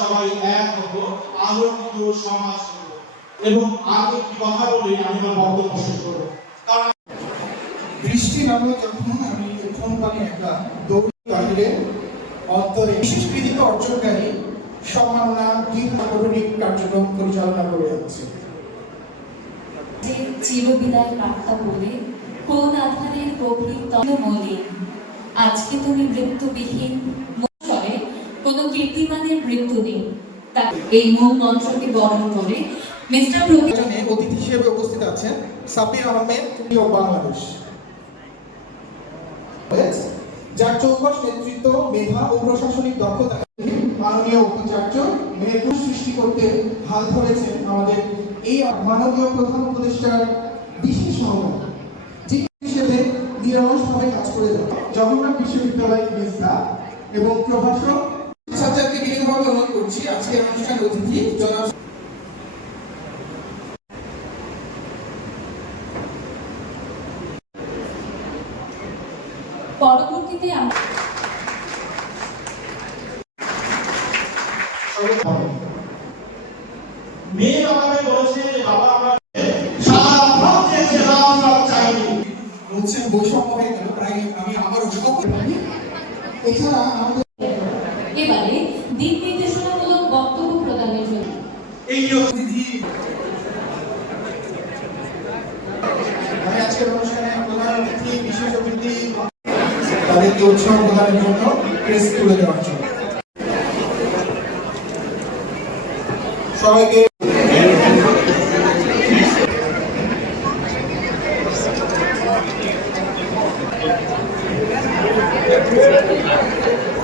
সবাই এক হব আলোকিত সমাজ হব। এবং আগে একটি কথা বলে আমি আমার বক্তব্য শেষ করব। কারণ বৃষ্টি নামলো যখন আমি প্রথম পানি একা দৌড় বাহিরে অন্তরে বিশেষ কৃতিত্ব অর্জনকারী সম্মাননা দীর্ঘ সাংগঠনিক কার্যক্রম পরিচালনা করে যাচ্ছে। যে চিরবিদায় বার্তা বলে কোন আধারের গভীর তলমলে আজকে তুমি মৃত্যুবিহীন কীর্তিমানের মৃত্যু নেই তা- এই মূল মন্ত্রকে বরণ করে মিস্টার অতিথি হিসেবে উপস্থিত আছেন আহমেদ বাংলাদেশ। যার নেতৃত্ব, মেধা ও প্রশাসনিক দক্ষতা মাননীয় উপাচার্য সৃষ্টি করতে হাল ধরেছেন আমাদের এই মাননীয় প্রধান উপদেষ্টার বিশেষ সহমত। হিসেবে নিরলসভাবে কাজ করে জগন্নাথ বিশ্ববিদ্যালয় মেজদা এবং প্রভাষক অতিথি জনাব পরবর্তীতে আমরা মেয়ে বাবাকে বলেছে যে বাবা আমরা সারা ভারত চেয়েছে বাবা আমরা চাইনি। বলছেন বৈষম্য হয়ে গেল প্রায় আমি আবারও সব এছাড়া আমাদের এই অতিথি আজকের অনুষ্ঠানে প্রধান অতিথি, বিশেষ অতিথি, তাদেরকে উৎসাহ প্রদানের জন্য প্রেস তুলে দেওয়ার জন্য। সবাইকে আমাদের